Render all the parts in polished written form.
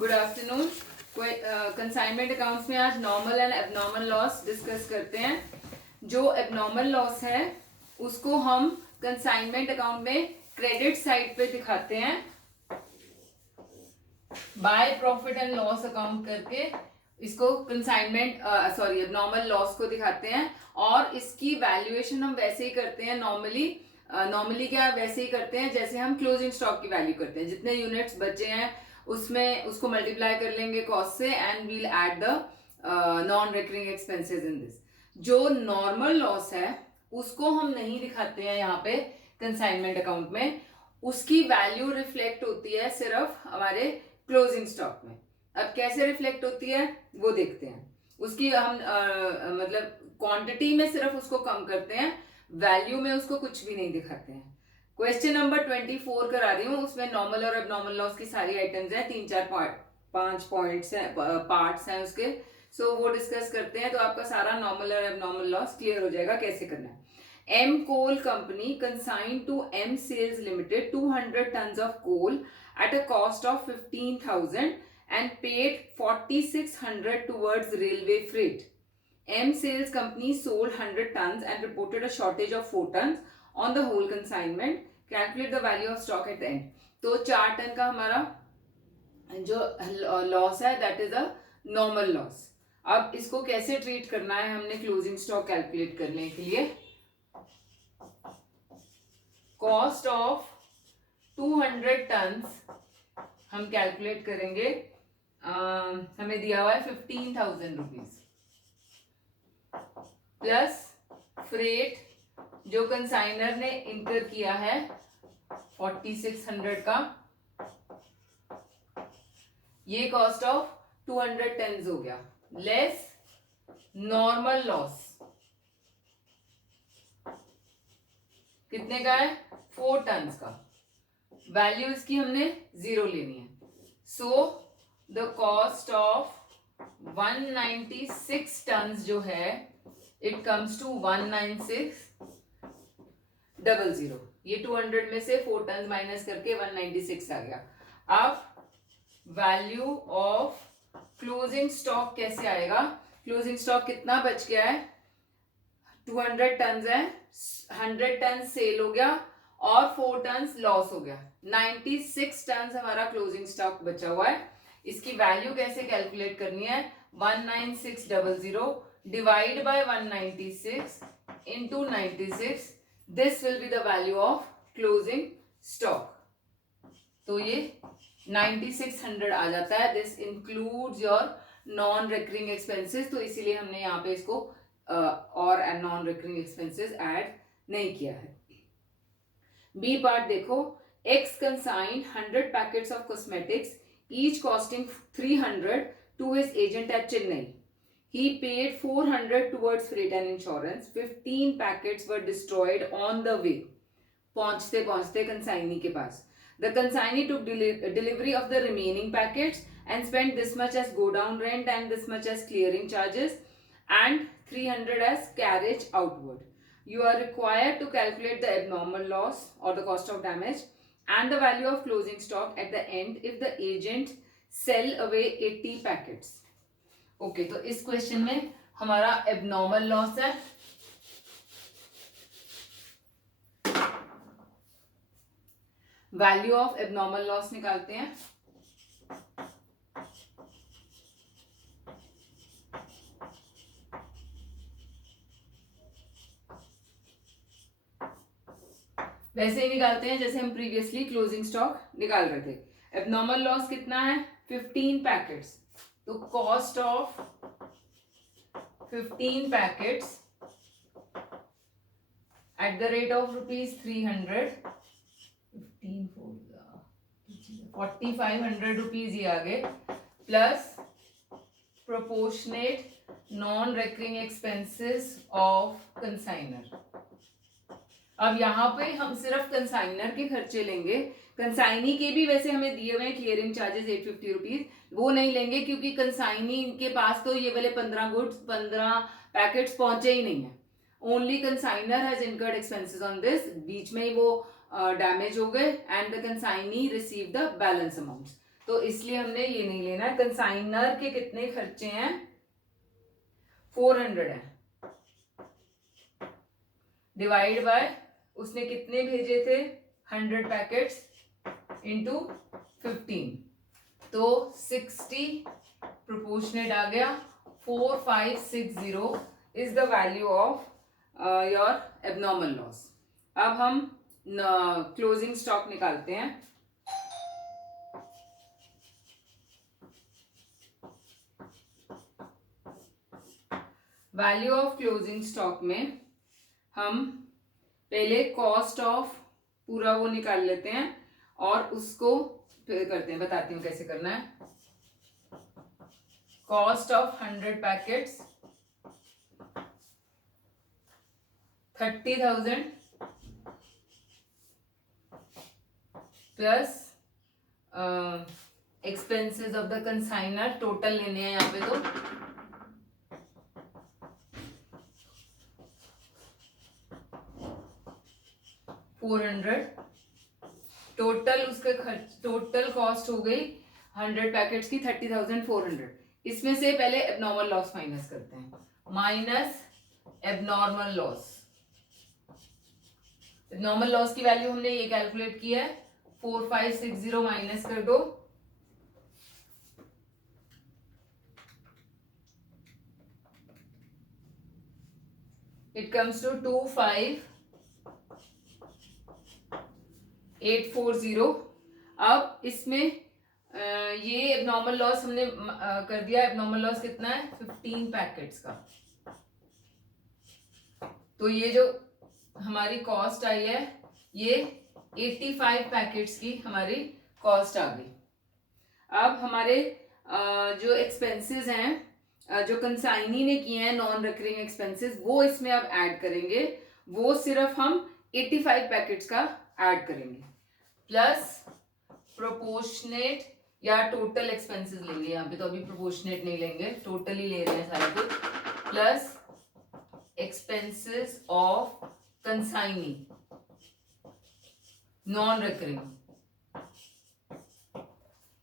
Good afternoon. Consignment accounts में आज normal and abnormal loss discuss करते हैं। जो एबनॉर्मल लॉस है उसको हम कंसाइनमेंट अकाउंट में क्रेडिट साइड पे दिखाते हैं by profit and loss account करके। इसको कंसाइनमेंट एबनॉर्मल लॉस को दिखाते हैं और इसकी वैल्यूएशन हम वैसे ही करते हैं नॉर्मली क्या वैसे ही करते हैं जैसे हम क्लोजिंग स्टॉक की वैल्यू करते हैं। जितने यूनिट्स बचे हैं उसमें उसको मल्टीप्लाई कर लेंगे कॉस्ट से and we'll add the non recurring expenses in this. जो नॉर्मल लॉस है उसको हम नहीं दिखाते हैं यहाँ पे कंसाइनमेंट अकाउंट में। उसकी वैल्यू रिफ्लेक्ट होती है सिर्फ हमारे क्लोजिंग स्टॉक में। अब कैसे रिफ्लेक्ट होती है वो देखते हैं। उसकी हम मतलब क्वांटिटी में सिर्फ उसको कम करते हैं, वैल्यू में उसको कुछ भी नहीं दिखाते हैं। क्वेश्चन नंबर 24 करा रही हूँ, उसमें नॉर्मल और एबनॉर्मल लॉस की सारी आइटम्स हैं, 5 पॉइंट्स हैं, पार्ट्स हैं उसके। सो वो डिस्कस करते हैं तो आपका सारा नॉर्मल और एबनॉर्मल लॉस क्लियर हो जाएगा कैसे करना है। M Coal Company consigned to M Sales Limited 200 tons of coal at a cost of 15,000 and paid 4,600 towards railway freight. M Sales Company sold 100 tons and reported a shortage of 4 tons on the whole consignment. Calculate the value of stock at the end. तो 4 ton का हमारा जो loss है that is a normal loss. अब इसको कैसे treat करना है हमने क्लोजिंग स्टॉक कैलकुलेट करने के लिए। कॉस्ट ऑफ 200 टन्स हम कैलकुलेट करेंगे। हमें दिया हुआ है 15,000 रुपीज प्लस फ्रेट जो कंसाइनर ने इंकर किया है 4,600 का। ये कॉस्ट ऑफ 200 टन्स हो गया लेस नॉर्मल लॉस कितने का है 4 टन्स का। वैल्यू इसकी हमने 0 लेनी है। So the cost of 196 tons जो है इट कम्स टू 196,000। ये 200 में से 4 टन्स माइनस करके 196 आ गया। अब वैल्यू ऑफ क्लोजिंग स्टॉक कैसे आएगा। क्लोजिंग स्टॉक कितना बच गया है 200 टन्स है, 100 टन सेल हो गया और 4 टन्स लॉस हो गया। 96 टन्स हमारा क्लोजिंग स्टॉक बचा हुआ है। इसकी वैल्यू कैसे कैलकुलेट करनी है 196,000 divide by 196 into 96। This will be the value of closing stock. तो ये 9600 आ जाता है। This includes your non recurring expenses, तो इसीलिए हमने यहाँ पे इसको और नॉन रिकरिंग एक्सपेंसेस ऐड नहीं किया है। बी पार्ट देखो। X consigned 100 packets of cosmetics each costing 300 to his agent at Chennai. He paid 400 towards freight and insurance. 15 packets were destroyed on the way. पहुंचते पहुंचते कंसाइनी के पास। The consignee took delivery of the remaining packets and spent this much as go down rent and this much as clearing charges and 300 as carriage outward. You are required to calculate the abnormal loss or the cost of damage and the value of closing stock at the end if the agent sell away 80 packets. Okay तो इस question में हमारा abnormal loss है value of abnormal loss निकालते हैं। वैसे ही निकालते हैं जैसे हम प्रीवियसली क्लोजिंग स्टॉक निकाल रहे थे। एबनॉर्मल लॉस कितना है 15 पैकेट्स, तो cost of 15 packets at the rate of ₹300, 4,500 rupees ही आ गए plus proportionate non recurring expenses of consignor. अब यहाँ पे हम सिर्फ कंसाइनर के खर्चे लेंगे। कंसाइनी के भी वैसे हमें दिए हुए हैं क्लियरिंग चार्जेस 850 रुपीज, वो नहीं लेंगे क्योंकि कंसाइनी के पास तो ये वाले 15 पैकेट्स पहुंचे ही नहीं है। Only consignor has incurred expenses on this. बीच में ही वो डैमेज हो गए and the consignee receive the balance amounts. तो इसलिए हमने ये नहीं लेना है। कंसाइनर के कितने खर्चे हैं, 400 है, डिवाइड बाय उसने कितने भेजे थे, 100 पैकेट्स इंटू 15, तो 60 प्रोपोर्शनेट आ गया। 4560 is the value of your abnormal loss. अब हम क्लोजिंग स्टॉक निकालते हैं। वैल्यू ऑफ क्लोजिंग स्टॉक में हम पहले कॉस्ट ऑफ पूरा वो निकाल लेते हैं और उसको फिर करते हैं, बताती हूँ कैसे करना है। Cost of 100 packets 30,000 plus expenses of the consignor, total लेने हैं यहाँ पे तो 400, टोटल उसके खर्च, टोटल कॉस्ट हो गई 100 पैकेट्स की 30,400। इसमें से पहले एबनॉर्मल लॉस माइनस करते हैं, minus abnormal loss. Abnormal loss की वैल्यू हमने ये कैलकुलेट की है, 4560 माइनस कर दो, इट कम्स टू 25,840। अब इसमें ये एबनॉर्मल लॉस हमने कर दिया। एबनॉर्मल लॉस कितना है, 15 पैकेट्स का। तो ये जो हमारी कॉस्ट आई है, ये 85 पैकेट्स की हमारी कॉस्ट आ गई। अब हमारे जो एक्सपेंसेस हैं जो कंसाइनी ने किए हैं, नॉन रिकरिंग एक्सपेंसेस, वो इसमें अब ऐड करेंगे। वो सिर्फ हम 85 पैकेट्स का ऐड करेंगे, प्लस प्रोपोर्शनेट या टोटल एक्सपेंसेस लेंगे। यहाँ पे तो अभी प्रोपोर्शनेट नहीं लेंगे, टोटल ही ले रहे हैं सारा कुछ, plus expenses of consignee non recurring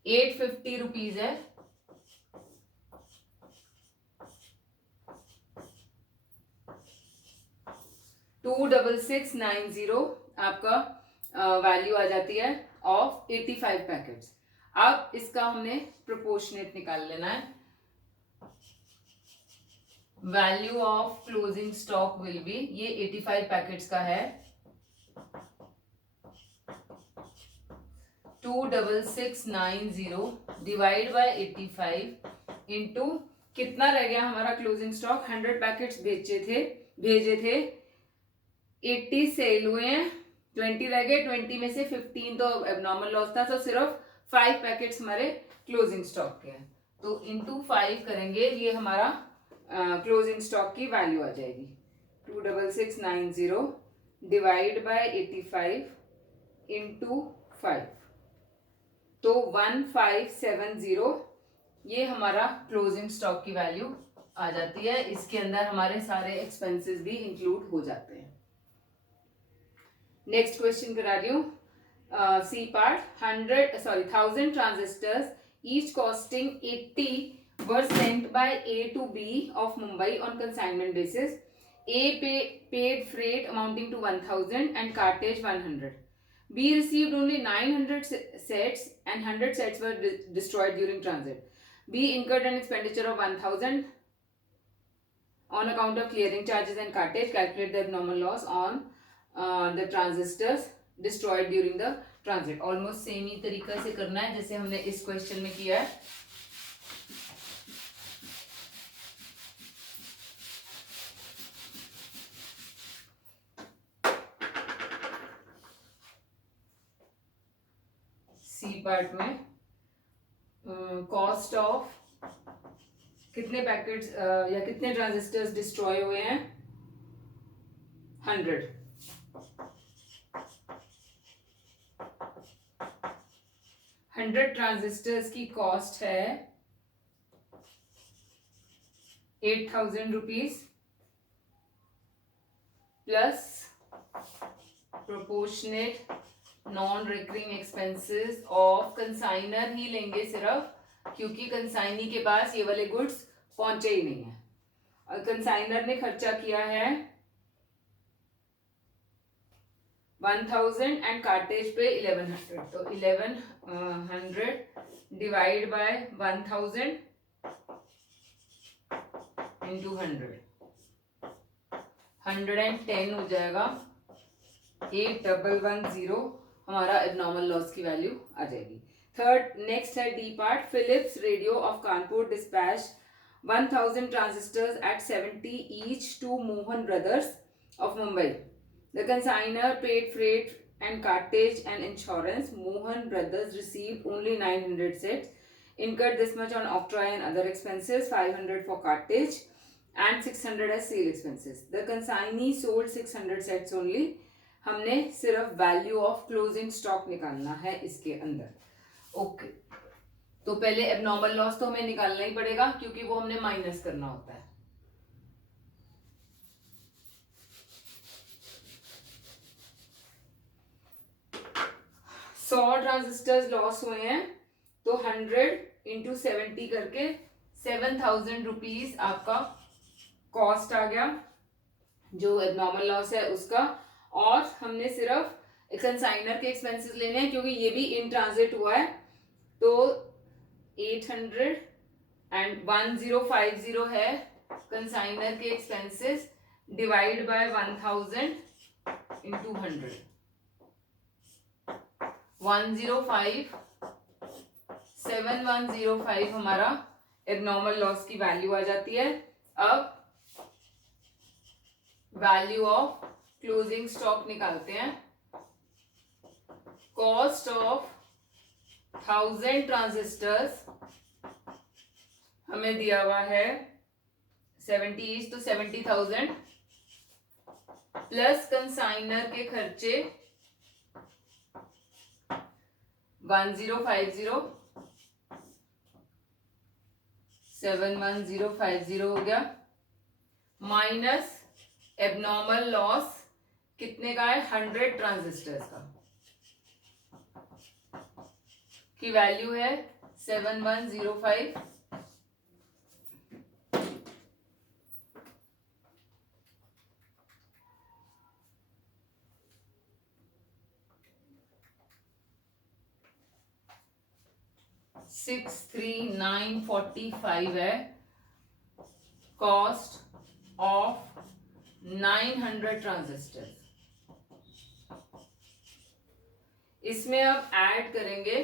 850 rupees है। $26690 आपका वैल्यू आ जाती है ऑफ 85 पैकेट्स। अब इसका हमने प्रोपोर्शनेट निकाल लेना है। Value of closing stock will be, ये 85 पैकेट्स का है, 26690 डिवाइड बाय 85 इंटू कितना रह गया हमारा क्लोजिंग स्टॉक। 100 पैकेट्स भेजे थे 80 सेल हुए हैं, 20 रह गए, 20 में से 15 तो एबनॉर्मल लॉस था, तो सिर्फ 5 पैकेट्स हमारे क्लोजिंग स्टॉक के हैं। तो इंटू 5 करेंगे, ये हमारा क्लोजिंग स्टॉक की वैल्यू आ जाएगी। 26690 डिवाइड बाय 85 इंटू 5, तो 1570 ये हमारा क्लोजिंग स्टॉक की वैल्यू आ जाती है। इसके अंदर हमारे सारे एक्सपेंसेस भी इंक्लूड हो जाते हैं। नेक्स्ट क्वेश्चन करा रही हूँ, C part. 1000 transistors each costing 80 were sent by A to B of Mumbai on consignment basis. A paid freight amounting to 1000 and cartage 100. B received only 900 sets and 100 sets were destroyed during transit. B incurred an expenditure of 1000 on account of clearing charges and cartage. Calculate the abnormal loss on the transistors destroyed during the transit. Almost same ही तरीका से करना है जैसे हमने इस question में किया है। सी पार्ट में कॉस्ट ऑफ कितने पैकेट्स या कितने ट्रांजिस्टर्स डिस्ट्रॉय हुए हैं, 100। 100 ट्रांजिस्टर्स की कॉस्ट है 8,000 rupees plus proportionate non recurring expenses of consignor ही लेंगे सिर्फ, क्योंकि कंसाइनी के पास ये वाले गुड्स पहुंचे ही नहीं है। और कंसाइनर ने खर्चा किया है 1000 एंड कार्टेज पे 1100, तो 1100 डिवाइड बाय 1000 इंटू 110 हो जाएगा। 8110 हमारा एबनॉर्मल लॉस की वैल्यू आ जाएगी। थर्ड नेक्स्ट है D part. Philips radio of Kanpur dispatch 1000 transistors at 70 each to Mohan brothers of Mumbai. The consignor paid freight and cartage and insurance. Mohan Brothers received only 900 sets, incurred this much on octroi and other expenses, 500 for cartage and 600 as sale expenses. The consignee sold 600 sets only. हमने सिर्फ value of closing stock निकालना है इसके अंदर। Okay, तो पहले abnormal loss तो हमें निकालना ही पड़ेगा, क्योंकि वो हमने माइनस करना होता है। सौ ट्रांजिस्टर्स लॉस हुए हैं, तो 100 इंटू 70 करके 7000 रुपीज आपका कॉस्ट आ गया, जो एबनॉर्मल लॉस है उसका। और हमने सिर्फ कंसाइनर के एक्सपेंसेस लेने हैं, क्योंकि ये भी इन ट्रांजिट हुआ है। तो 800 एंड 1050 है कंसाइनर के एक्सपेंसेस, डिवाइड बाय 1000 इंटू 100, 105 7105 हमारा एबनॉर्मल लॉस की वैल्यू आ जाती है। अब वैल्यू ऑफ क्लोजिंग स्टॉक निकालते हैं। कॉस्ट ऑफ 1000 ट्रांजिस्टर्स हमें दिया हुआ है 70 ईच, तो 70,000 प्लस कंसाइनर के खर्चे 1050 71050 हो गया, माइनस एबनॉर्मल लॉस कितने का है 100 ट्रांजिस्टर्स का, की वैल्यू है 7105। सिक्स 3945 है कॉस्ट ऑफ 900 ट्रांजिस्टर। इसमें अब ऐड करेंगे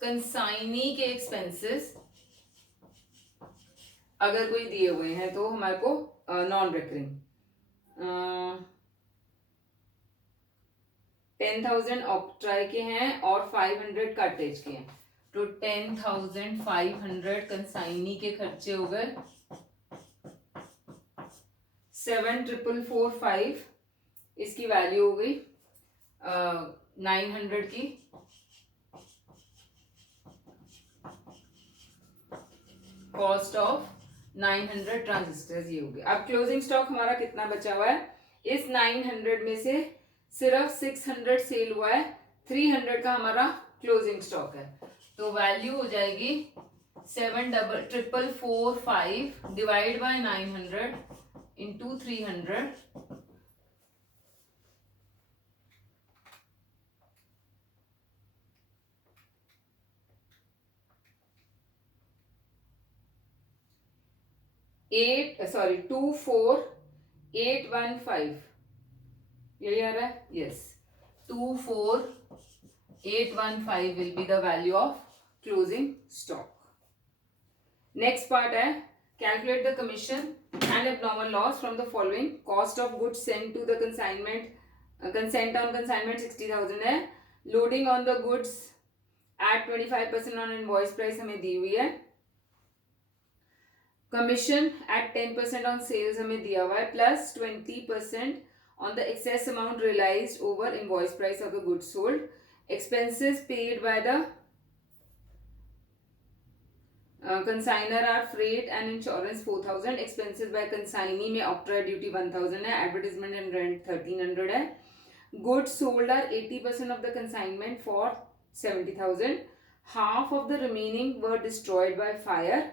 कंसाइनी के एक्सपेंसेस, अगर कोई दिए हुए हैं तो हमारे को नॉन रिकरिंग 10,000 ऑक्ट्राई के हैं और 500 कार्टेज के हैं, तो 10,500 कंसाइनी के खर्चे हो गए। 7,445 इसकी वैल्यू हो गई 900 की, कॉस्ट ऑफ 900 ट्रांजिस्टर्स ये हो गए। अब क्लोजिंग स्टॉक हमारा कितना बचा हुआ है, इस 900 में से सिर्फ 600 सेल हुआ है, 300 का हमारा क्लोजिंग स्टॉक है, तो वैल्यू हो जाएगी 7,445 divide by 900 into 300, eight sorry 24,815 यही आ रहा है, yes 24,815 will be the value of closing stock. Next part है calculate the commission and abnormal loss from the following. Cost of goods send to the consignment, consent on consignment 60,000 है। Loading on the goods at 25% on invoice price हमें दी हुई है। Commission at 10% on sales हमें दिया हुआ है, plus 20% on the excess amount realized over invoice price of the goods sold. Expenses paid by the consignor are freight and insurance 4,000. Expenses by consignee में octroi duty 1,000 है, advertisement and rent 1,300 है। Goods sold are 80% of the consignment for 70,000. Half of the remaining were destroyed by fire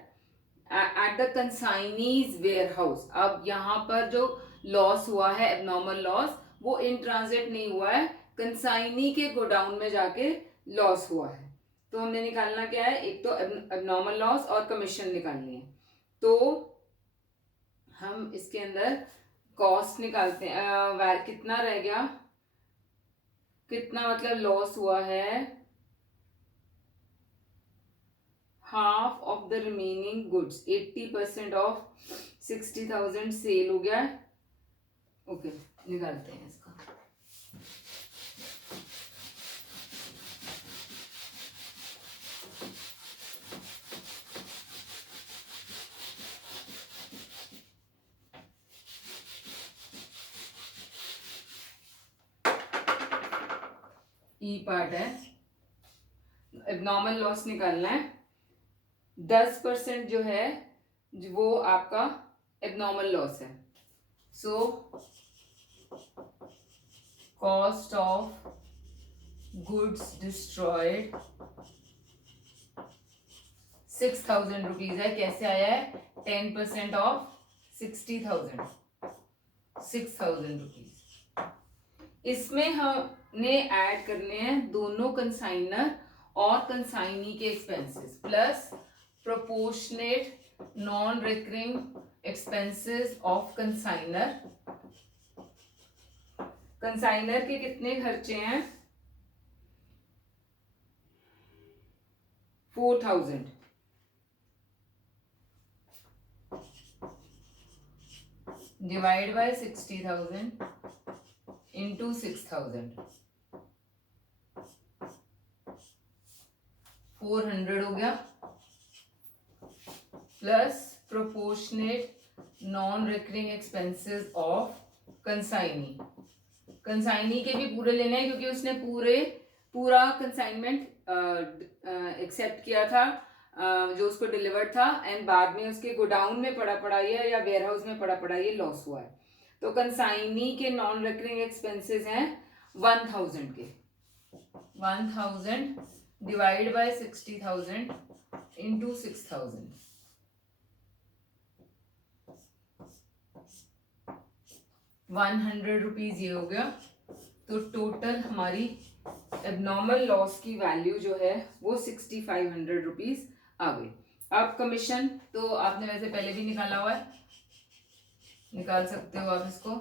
at the consignee's warehouse. अब यहाँ पर जो loss हुआ है, abnormal loss, वो इन ट्रांजिट नहीं हुआ है, कंसाइनी के गोडाउन में जाके लॉस हुआ है. तो हमने निकालना क्या है, एक तो एबनॉर्मल लॉस और कमीशन निकालनी है. तो हम इसके अंदर कॉस्ट निकालते हैं. कितना रह गया, कितना मतलब लॉस हुआ है, half of the remaining goods, 80% of 60,000 sale हो गया है. ओके, निकालते हैं इसका. ई पार्ट है, एबनॉर्मल लॉस निकालना है. 10% जो है वो आपका एबनॉर्मल लॉस है. So cost of goods destroyed 6,000 rupees है. कैसे आया है, 10% ऑफ 60,000, 6,000 रुपीज. इसमें हमने ऐड करने हैं दोनों कंसाइनर और कंसाइनी के expenses plus proportionate non recurring expenses of consignor. Consignor के कितने खर्चे हैं, 4,000 डिवाइड बाय 60,000 इंटू 6,000, 400 हो गया. Plus proportionate non recurring expenses of consignee. Consignee के भी पूरे लेने हैं क्योंकि उसने पूरा कंसाइनमेंट एक्सेप्ट किया था जो उसको डिलीवर्ड था, एंड बाद में उसके गोडाउन में पड़ा ये या वेयर हाउस में पड़ा ये लॉस हुआ है. तो कंसाइनी के नॉन रिकरिंग एक्सपेंसेस हैं 1,000 के. 1,000 डिवाइड बाय 60,000 इंटू 6,000, 100 रुपीज ये हो गया. तो टोटल हमारी एबनॉर्मल लॉस की वैल्यू जो है वो 6,500 रुपीज आ गई. अब कमीशन तो आपने वैसे पहले भी निकाला हुआ है, निकाल सकते हो आप इसको.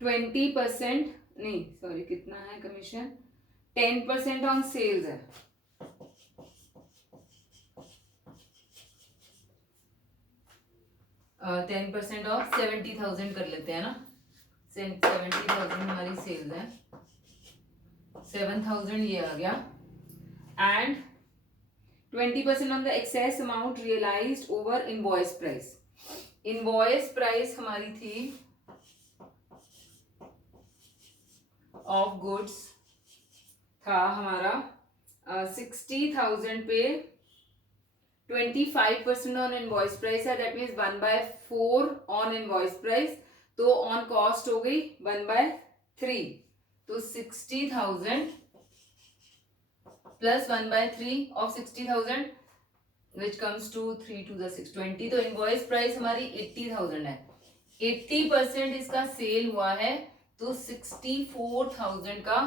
20% नहीं, सॉरी, कितना है कमीशन, 10% ऑन सेल्स है. uh, 10% ऑफ 70,000 कर लेते हैं ना. 70,000 हमारी सेल्स है, 7,000 ये आ गया. And 20% on the excess amount realised over invoice price. Invoice price हमारी थी ऑफ गुड्स था हमारा 60,000 पे 25% ऑन इनवॉइस प्राइस है, that means 1/4 on invoice price. तो ऑन कॉस्ट हो गई 1/3. तो 60,000 plus 1/3 of 60,000 which comes to 3 to the 6, 20. तो इनवॉइस प्राइस हमारी 80,000 है. 80% इसका सेल हुआ है, तो 64,000 का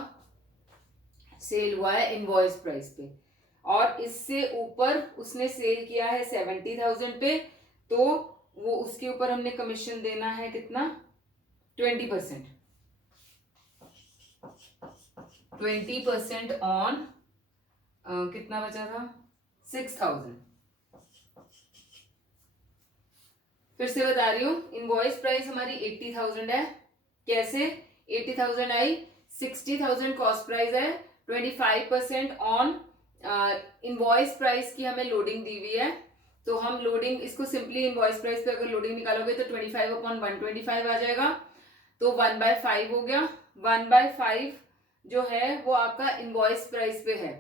सेल हुआ है इनवॉइस प्राइस पे. और इससे ऊपर उसने सेल किया है 70,000 पे, तो वो उसके ऊपर हमने कमीशन देना है कितना, 20%. 20% ऑन कितना बचा था, 6,000. फिर से बता रही हूं, इनवॉइस प्राइस हमारी 80,000 है. कैसे 80,000 आई, 60,000 कॉस्ट प्राइस है, 25% ऑन इनवॉइस प्राइस की हमें लोडिंग दी हुई है. तो हम लोडिंग इसको सिंपली इनवॉइस प्राइस पे अगर लोडिंग निकालोगे तो 25/125 आ जाएगा. तो 1/5 हो गया. 1/5 जो है वो आपका इनवॉइस प्राइस पे है,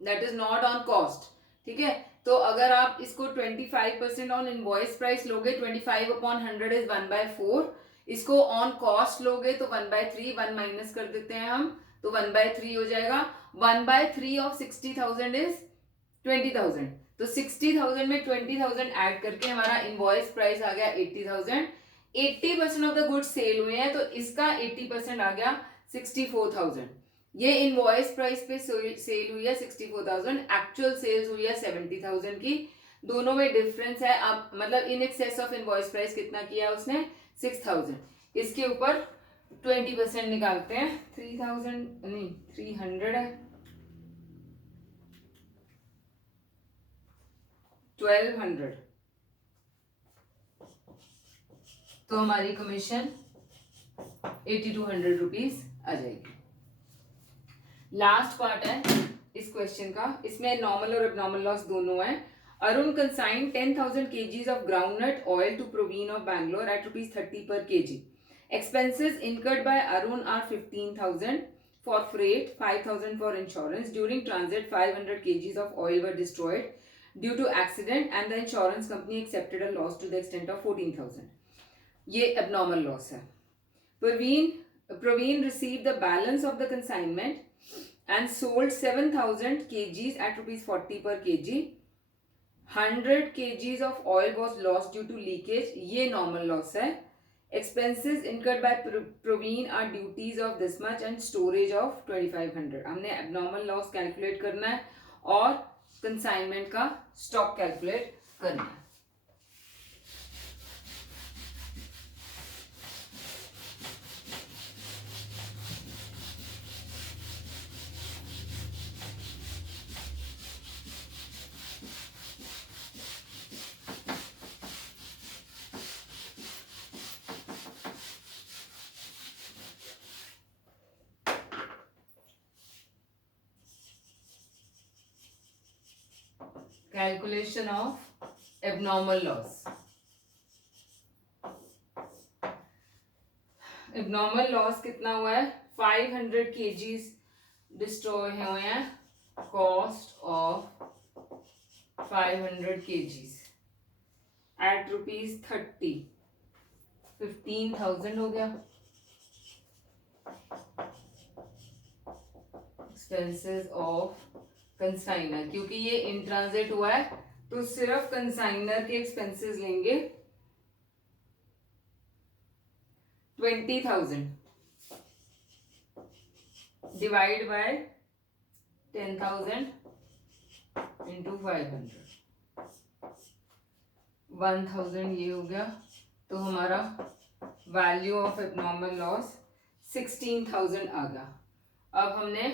that is not on cost. ठीक है, तो अगर आप इसको 25% ऑन इनवॉइस प्राइस लोगे, 25/100 इज 1/4. इसको ऑन कॉस्ट लोगे तो 1/3, 1 माइनस कर देते हैं हम, तो 1/3 हो जाएगा। 1/3 ऑफ 60,000 इज 20,000, तो 60,000 में 20,000 ऐड करके हमारा इनवॉइस प्राइस आ गया 80,000। 80% ऑफ द गुड्स सेल हुए हैं, तो इसका 80% आ गया 64,000। ये इनवॉइस प्राइस पे सेल हुई है 64,000, एक्चुअल सेल्स हुई है 70,000 की। दोनों में डिफरेंस है। अब मतलब in excess of invoice price कितना किया उसने, 6,000। इसके ऊपर 20% निकालते हैं, 3,000 नहीं 300 है, 1200, तो हमारी कमीशन 8200 रुपीज आ जाएगी। लास्ट पार्ट है इस क्वेश्चन का, इसमें नॉर्मल और एबनॉर्मल लॉस दोनों है। Arun consigned 10,000 kgs of groundnut oil to Proveen of Bangalore at rupees 30 per kg. Expenses incurred by Arun are 15,000 for freight, 5,000 for insurance. During transit, 500 kgs of oil were destroyed due to accident and the insurance company accepted a loss to the extent of 14,000. ये abnormal loss है। Proveen received the balance of the consignment and sold 7,000 kgs at rupees 40 per kg. 100 kgs of oil was lost due to leakage, ये normal loss है। Expenses incurred by Proveen are duties of this much and storage of 2,500। हमने abnormal loss calculate करना है और consignment का stock calculate करना है। Calculation of abnormal loss. Abnormal loss कितना हुआ है, 500 kgs डिस्ट्रॉय हुए हैं, कॉस्ट ऑफ 500 kgs एट ₹30, 15,000 हो गया। एक्सपेंसेस ऑफ कंसाइनर, क्योंकि ये इन ट्रांजिट हुआ है तो सिर्फ कंसाइनर के एक्सपेंसेस लेंगे। 20,000 डिवाइड बाय 10,000 इंटू 500, 1,000 ये हो गया। तो हमारा वैल्यू ऑफ एबनॉर्मल लॉस 16,000 आ गया। अब हमने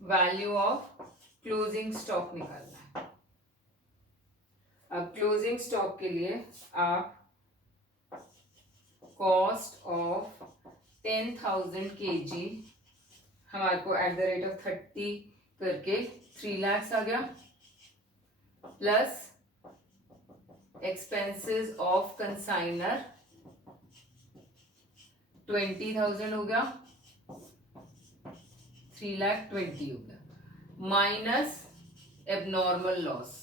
वैल्यू ऑफ क्लोजिंग स्टॉक निकालना है। अब क्लोजिंग स्टॉक के लिए आप कॉस्ट ऑफ 10,000 kg हमारे को एट द रेट ऑफ 30 करके 3 lakhs आ गया, प्लस एक्सपेंसेस ऑफ कंसाइनर 20,000 हो गया, 3,20,000 हो गया, minus abnormal loss.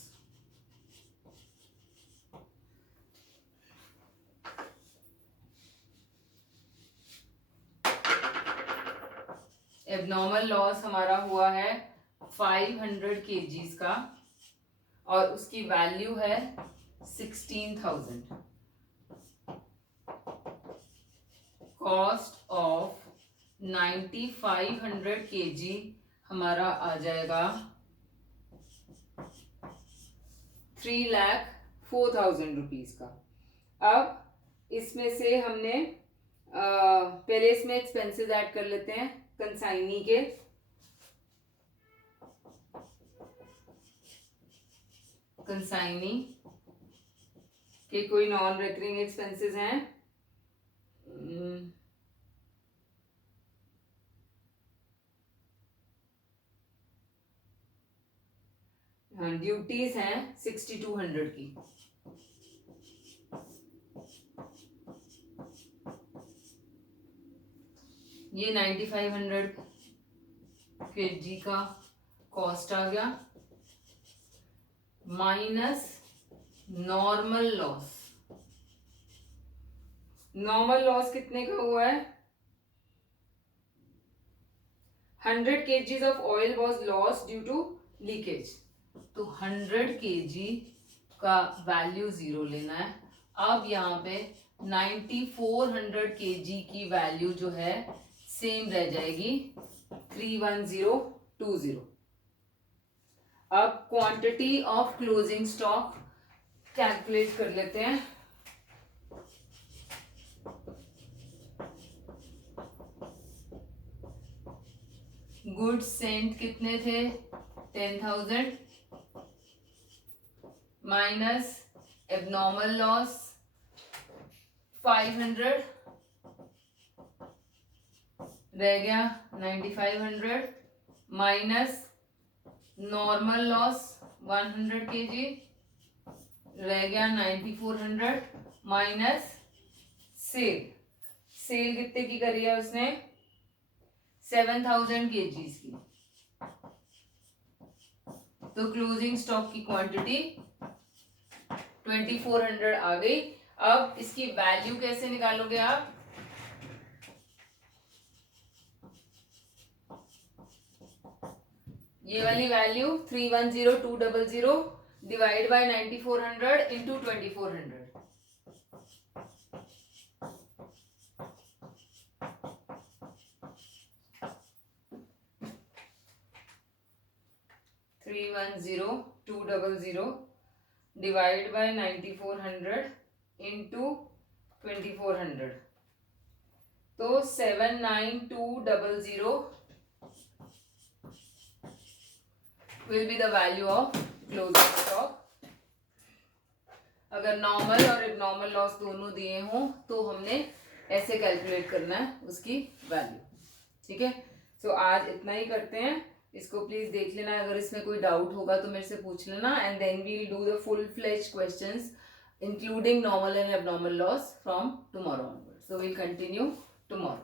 Abnormal loss हमारा हुआ है 500 kgs का और उसकी वैल्यू है 16,000। कॉस्ट ऑफ 9,500 kg हमारा आ जाएगा 3,04,000 रुपीज का। अब इसमें से हमने पहले इसमें एक्सपेंसेस ऐड कर लेते हैं कंसाइनी के। कंसाइनी के कोई नॉन रिकरिंग एक्सपेंसेस हैं, हाँ ड्यूटीज हैं 6,200 की। ये 9,500 kg का कॉस्ट आ गया, minus normal loss normal loss कितने का हुआ है? 100 kgs of oil was loss due to leakage. तो 100 kg का वैल्यू 0 लेना है। अब यहाँ पे 9400 kg की वैल्यू जो है सेम रह जाएगी 31020। अब quantity of closing stock calculate कर लेते हैं। गुड्स सेंट कितने थे? 10,000 माइनस एबनॉर्मल लॉस 500 रह गया 9500 माइनस नॉर्मल लॉस 100 kg रह गया 9400 माइनस सेल कितने की करी है उसने? 7000 kgs की। तो क्लोजिंग स्टॉक की क्वांटिटी 2400 आ गई। अब इसकी वैल्यू कैसे निकालोगे आप? ये वाली value 310200 divide by 9400 into 2400। Three one zero 200 divide by 9400 into 2400। तो 79200 will be the value of closing stock। अगर नॉर्मल और एबनॉर्मल लॉस दोनों दिए हों तो हमने ऐसे कैलकुलेट करना है उसकी वैल्यू। ठीक है, सो आज इतना ही करते हैं। इसको प्लीज देख लेना, अगर इसमें कोई डाउट होगा तो मेरे से पूछ लेना, and then we'll do the full fledged questions including normal and abnormal loss from tomorrow onward. So we'll continue tomorrow.